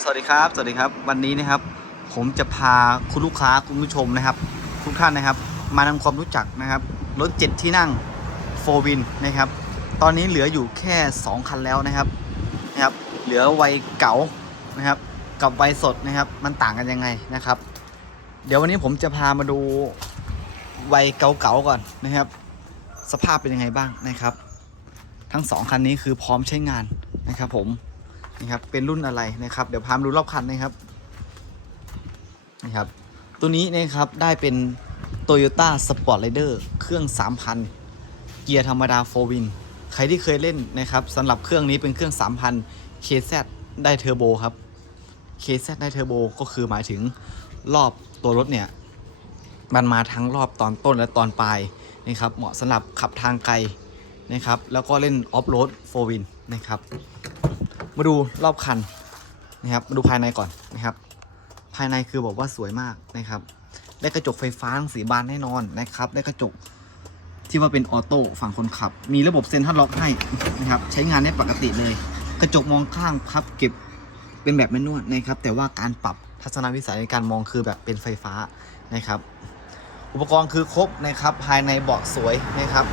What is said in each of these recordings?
สวัสดีครับ สวัสดีครับ วันนี้นะครับ ผมจะพาคุณลูกค้าคุณผู้ชมนะครับ ทุกท่านนะครับ มาทำความรู้จักนะครับ รถเจ็ดที่นั่งโฟวินนะครับ ตอนนี้เหลืออยู่แค่ 2 คันแล้วนะครับ นะครับ เหลือวัยเก๋านะครับ กับวัยสดนะครับ มันต่างกันยังไงนะครับ เดี๋ยววันนี้ผมจะพามาดูวัยเก่าๆก่อนนะครับ สภาพเป็นยังไงบ้างนะครับ ทั้งสองคันนี้คือพร้อมใช้งานนะครับผม นี่ครับเป็นรุ่นอะไรนะครับ เดี๋ยวพามาดูรอบคันนะครับนี่ครับ ตัวนี้นะครับได้เป็น Toyota Sport Rider เครื่อง 3,000 เกียร์ธรรมดา4วินใครที่เคยเล่นนะครับสำหรับเครื่องนี้เป็นเครื่อง 3,000 KZ ได้เทอร์โบครับ KZ ได้เทอร์โบก็คือหมายถึงรอบตัวรถเนี่ย มันมาทั้งรอบตอนต้นและตอนปลายนะครับ เหมาะสำหรับขับทางไกลนะครับ แล้วก็เล่นออฟโรด4วินนะครับ มาดูรอบคันนะครับมาดูภายในก่อนนะครับ ภายในคือบอกว่าสวยมากนะครับ ได้กระจกไฟฟ้าสีบานแน่นอนนะครับ ได้กระจกที่ว่าเป็นออโต้ฝั่งคนขับ มีระบบเซ็นทรัลล็อกให้นะครับ ใช้งานได้ปกติเลย กระจกมองข้างพับเก็บเป็นแบบแมนนวลนะครับ แต่ว่าการปรับทัศนวิสัยในการมองคือแบบเป็นไฟฟ้านะครับ อุปกรณ์คือครบนะครับ ภายในเบาะสวยนะครับ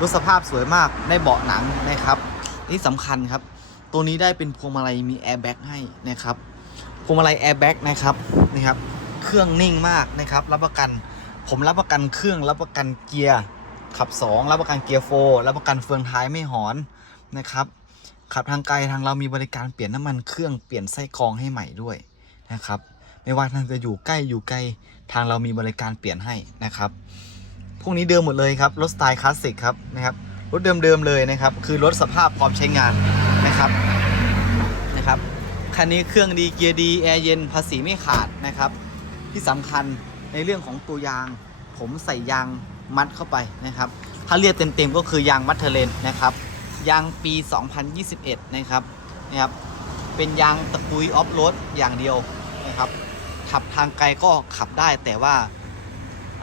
รถสภาพสวยมากได้เบาะหนังนะครับ นี่สำคัญครับ ตัวนี้ได้เป็นพวงมาลัยมีแอร์แบ็กให้นะครับพวงมาลัยแอร์แบ็กนะครับนะครับ เครื่องนิ่งมากนะครับ รับประกัน ผมรับประกันเครื่องรับประกันเกียร์ขับ 2 รับประกันเกียร์โฟร์รับประกันเฟืองท้ายไม่หอนนะครับ ขับทางไกลทางเรามีบริการเปลี่ยนน้ำมันเครื่องเปลี่ยนไส้กรองให้ใหม่ด้วยนะครับ ไม่ว่าท่านจะอยู่ใกล้อยู่ไกลทางเรามีบริการเปลี่ยนให้นะครับพวกนี้เดิมหมดเลยครับรถสไตล์คลาสสิกครับนะครับรถเดิมๆเลยนะครับ คือรถสภาพพร้อมใช้งาน นะครับนะครับคันนี้เครื่องดีเกียร์ดีแอร์เย็นภาษีไม่ขาดนะครับ ที่สำคัญในเรื่องของตัวยาง ผมใส่ยางมัดเข้าไปนะครับ ถ้าเรียกเต็มๆก็คือยางมัดเทเลนนะครับยางปี 2021 นะครับนะครับเป็นยางตะกุยออฟโรดอย่างเดียวนะครับขับทางไกลก็ขับได้แต่ว่า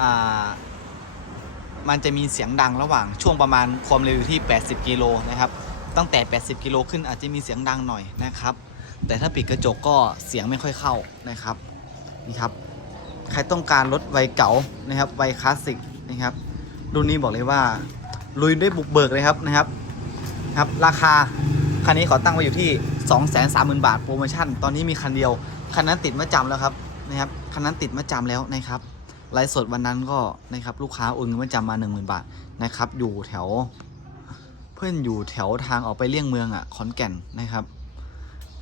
อ่ามันจะมีเสียงดังระหว่างช่วงประมาณความเร็วอยู่ที่ 80 กิโลนะครับ ตั้งแต่ 80 กิโลขึ้นอาจจะมีเสียงดังหน่อยนะครับ แต่ถ้าปิดกระจกก็เสียงไม่ค่อยเข้านะครับนี่ครับ ใครต้องการรถไวเก๋านะครับไวคลาสสิกนะครับรุ่นนี้บอกเลยว่าลุยด้วยบุกเบิกเลยครับนะครับครับ ราคาคันนี้ขอตั้งไว้อยู่ที่ 230,000 บาทโปรโมชั่น ตอนนี้มีคันเดียว คันนั้นติดมาจำแล้วครับนะครับคันนั้นติดมาจำแล้วนะครับไลฟ์สดวันนั้นก็นะครับลูกค้าโอนเงินมาจำมา 10,000 บาทนะครับอยู่แถว เพื่อนอยู่แถวทางออกไปเลี่ยงเมืองอะขอนแก่นนะครับ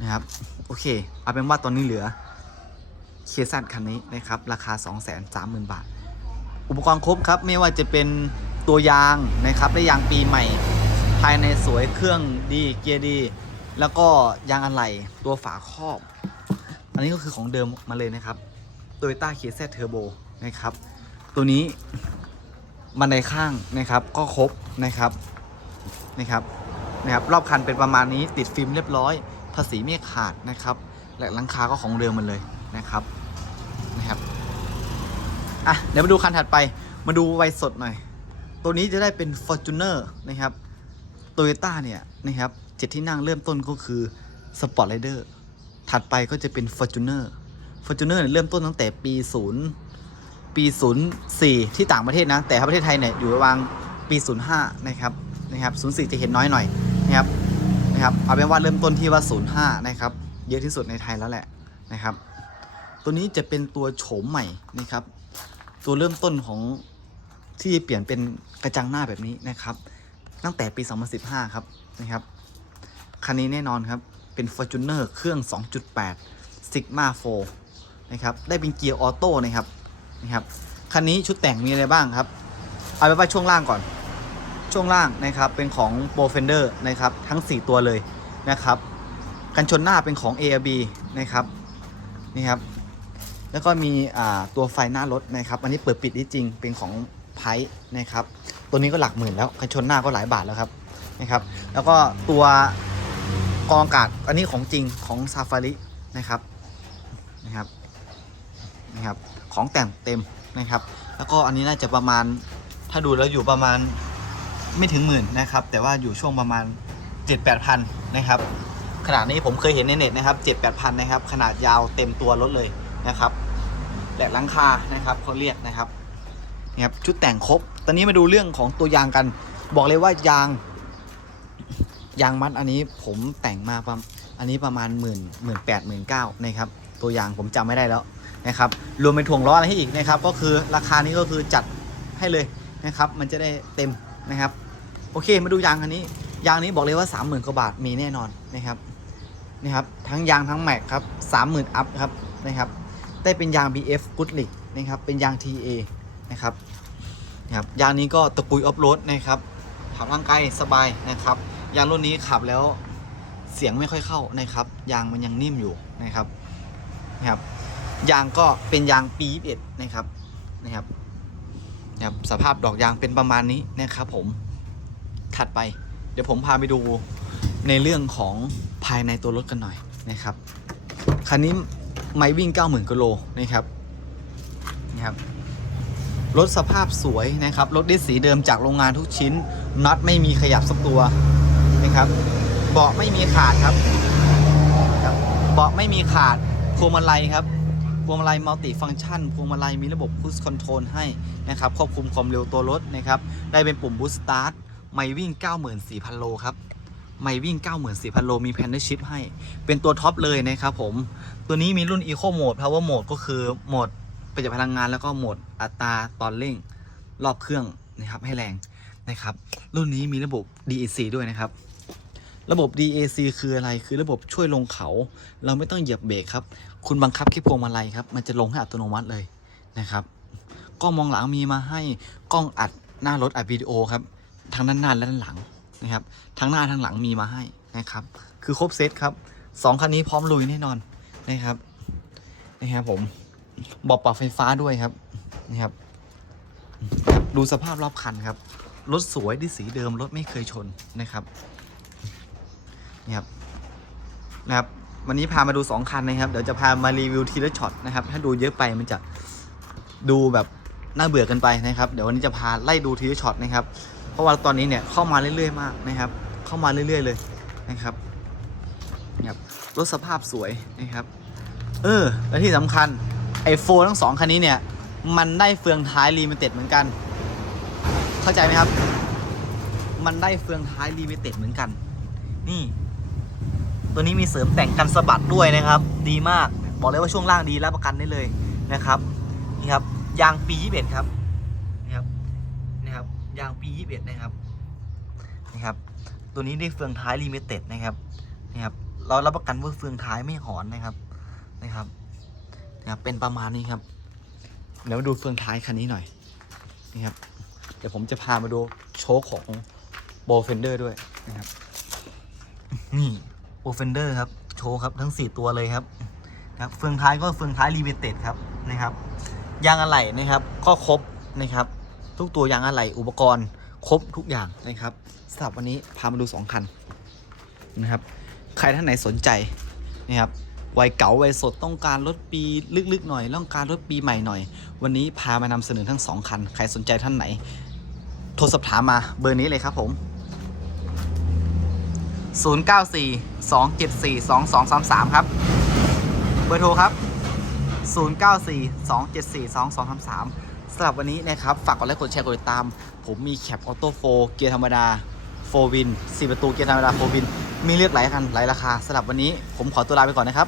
นะครับ โอเค เอาเป็นว่าตอนนี้เหลือเคซันคันนี้นะครับ ราคา 230,000 บาท อุปกรณ์ครบครับ ไม่ว่าจะเป็นตัวยางนะครับและยางปีใหม่ ภายในสวยเครื่องดีเกียร์ดี แล้วก็ยางอะไหล่ตัวฝาครอบ อันนี้ก็คือของเดิมมาเลยนะครับ Toyota k z Turbo นะครับ ตัวนี้บันไดข้างนะครับก็ครบนะครับ นะครับนะครับรอบคันเป็นประมาณนี้ติดฟิล์มเรียบร้อยภาษีไม่ขาดนะครับ และหลังคาก็ของเดิมมันเลยนะครับนะครับอะเดี๋ยวมาดูคันถัดไปมาดูไวสดหน่อย ตัวนี้จะได้เป็น Fortuner นะครับโตโยต้าเนี่ยนะครับเจ็ดที่นั่งเริ่มต้นก็คือ Sport Rider ถัดไปก็จะเป็น Fortuner Fortuner เนี่ยเริ่มต้นตั้งแต่ปี 0 ปี 04 ที่ต่างประเทศนะ แต่ถ้าประเทศไทยเนี่ยอยู่ระหว่างปี 05 นะครับ นะครับ04จะเห็นน้อยหน่อยนะครับนะครับเอาเป็นว่าเริ่มต้นที่ว่า05นะครับเยอะที่สุดในไทยแล้วแหละนะครับ ตัวนี้จะเป็นตัวโฉมใหม่นะครับ ตัวเริ่มต้นของที่เปลี่ยนเป็นกระจังหน้าแบบนี้นะครับ ตั้งแต่ปี 2015 ครับนะครับคันนี้แน่นอนครับ เป็น Fortuner เครื่อง 2.8 Sigma 4นะครับได้เป็นเกียร์ออโต้นะครับนะครับคันนี้ชุดแต่งมีอะไรบ้างครับ เอาไปว่าช่วงล่างก่อน ช่วงล่างนะครับเป็นของ Pro Fender นะครับทั้ง 4 ตัวเลยนะครับกันชนหน้าเป็นของ ARB นะครับนี่ครับแล้วก็มีตัวไฟหน้ารถนะครับ อันนี้เปิดปิดได้จริงเป็นของไพนะครับ ตัวนี้ก็หลักหมื่นแล้วกันชนหน้าก็หลายบาทแล้วครับนะครับ แล้วก็ตัวกรองอากาศอันนี้ของจริงของซาฟารีนะครับนะครับนะครับของแต่งเต็มนะครับ แล้วก็อันนี้น่าจะประมาณถ้าดูแล้วอยู่ประมาณ ไม่ถึงหมื่นนะครับ แต่ว่าอยู่ช่วงประมาณ 7 8 0 0 0นะครับ ขนาดนี้ผมเคยเห็นในเน็ตนะครับเจ็ดแปดพันนะครับ ขนาดยาวเต็มตัวรถเลยนะครับและหลังคานะครับเขาเรียกนะครับนี่ครับชุดแต่งครบ ตอนนี้มาดูเรื่องของตัวยางกัน บอกเลยว่ายางยางมัดอันนี้ผมแต่งมาประมาณอันนี้ประมาณหมื่นหมื่นแปดหมื่นเก้านะครับ ตัวยางผมจำไม่ได้แล้วนะครับ รวมเป็นถ่วงล้ออะไรให้อีกนะครับ ก็คือราคานี้ก็คือจัดให้เลยนะครับ มันจะได้เต็มนะครับ โอเค มาดูยางคันนี้ ยางนี้บอกเลยว่า 30,000กว่าบาทมีแน่นอนนะครับนะครับทั้งยางทั้งแม็กครับ30,000อัพครับนะครับได้เป็นยาง BF Good l i c นะครับเป็นยาง TA นะครับนะครับยางนี้ก็ตะกุยออฟโรดนะครับขับร่างกายสบายนะครับ ยางรุ่นนี้ขับแล้วเสียงไม่ค่อยเข้านะครับ ยางมันยังนิ่มอยู่นะครับนะครับยางก็เป็นยางปี21นะครับนะครับนะครับสภาพดอกยางเป็นประมาณนี้นะครับผม ถัดไป เดี๋ยวผมพาไปดูในเรื่องของภายในตัวรถกันหน่อยนะครับคันนี้ไม่วิ่ง 90,000กิโลนะครับนะครับรถสภาพสวยนะครับรถได้สีเดิมจากโรงงานทุกชิ้นน็อตไม่มีขยับสักตัวนะครับเบาะไม่มีขาดครับเบาะไม่มีขาดพวงมาลัยครับพวงมาลัยมัลติฟังก์ชันพวงมาลัยมีระบบพุชคอนโทรลให้นะครับควบคุมความเร็วตัวรถนะครับได้เป็นปุ่มบูสต์สตาร์ท ไม่วิ่ง 94,000 โลครับไม่วิ่ง 94,000 โล มีแพนดอร์ชิพให้ เป็นตัวท็อปเลยนะครับผม ตัวนี้มีรุ่น Eco Mode Power Mode ก็คือโหมดประหยัดพลังงานแล้วก็โหมดอัตราตอนเร่ง รอบเครื่องนะครับให้แรงนะครับ รุ่นนี้มีระบบ DAC ด้วยนะครับ ระบบ DAC คืออะไร คือระบบช่วยลงเขา เราไม่ต้องเหยียบเบรกครับ คุณบังคับแค่พวงมาลัยครับ มันจะลงให้อัตโนมัติเลยนะครับ กล้องมองหลังมีมาให้ กล้องอัดหน้ารถอัดวิดีโอครับ ทั้งด้านหน้าและด้านหลังนะครับทั้งหน้าทั้งหลังมีมาให้นะครับคือครบเซตครับสองคันนี้พร้อมลุยแน่นอนนะครับนะครับผมบอกปรับไฟฟ้าด้วยครับนะครับ ดูสภาพรอบคันครับรถสวยที่สีเดิมรถไม่เคยชนนะครับนี่ครับนะครับ วันนี้พามาดู 2 คันนะครับ เดี๋ยวจะพามารีวิวทีละช็อตนะครับ ถ้าดูเยอะไปมันจะดูแบบน่าเบื่อกันไปนะครับ เดี๋ยววันนี้จะพาไล่ดูทีละช็อตนะครับ เพราะว่าตอนนี้เนี่ยเข้ามาเรื่อยๆมากนะครับ เข้ามาเรื่อยๆเลยนะครับนะครับรถสภาพสวยนะครับ เออและที่สำคัญไอโฟนทั้งสองคันนี้เนี่ยมันได้เฟืองท้ายรีมิเต็ดเหมือนกัน เข้าใจไหมครับ มันได้เฟืองท้ายรีมิเต็ดเหมือนกัน นี่ ตัวนี้มีเสริมแต่งกันสะบัดด้วยนะครับ ดีมากบอกเลยว่าช่วงล่างดีรับประกันได้เลยนะครับนี่ครับยางปี21ครับนี่ครับนี่ครับ ยางปี 21 นะครับนี่ครับ ตัวนี้ได้เฟืองท้ายลิมิเต็ดนะครับนี่ครับเรารับประกันว่าเฟืองท้ายไม่หอนนะครับนะครับนะครับเป็นประมาณนี้ครับเดี๋ยวมาดูเฟืองท้ายคันนี้หน่อยนี่ครับเดี๋ยวผมจะพามาดูโชคของโบเฟนเดอร์ด้วยนะครับนี่โบเฟนเดอร์ครับโชว์ครับทั้ง 4 ตัวเลยครับนะครับเฟืองท้ายก็เฟืองท้ายลิมิเต็ดครับนะครับยางอะไหล่นะครับ ก็ครบนะครับ ทุกตัวยางอะไหล่อุปกรณ์ครบทุกอย่างนะครับสำหรับวันนี้พามาดู 2 คันนะครับ ใครท่านไหนสนใจนะครับวัยเก๋าวัยสดต้องการรถปีลึกๆหน่อยต้องการรถปีใหม่หน่อย วันนี้พามานำเสนอทั้ง 2 คัน ใครสนใจท่านไหน โทรสอบถามมาเบอร์นี้เลยครับผม 094 274 2233 ครับ เบอร์โทรครับ 094 274 2233 สำหรับวันนี้นะครับ ฝากกดไลค์กดแชร์กดติดตาม ผมมีแคปออโต้โฟเกียร์ธรรมดาโฟวิน4ประตูเกียร์ธรรมดาโฟวินมีเลือกหลายคันหลายราคาสำหรับวันนี้ผมขอตัวลาไปก่อนนะครับ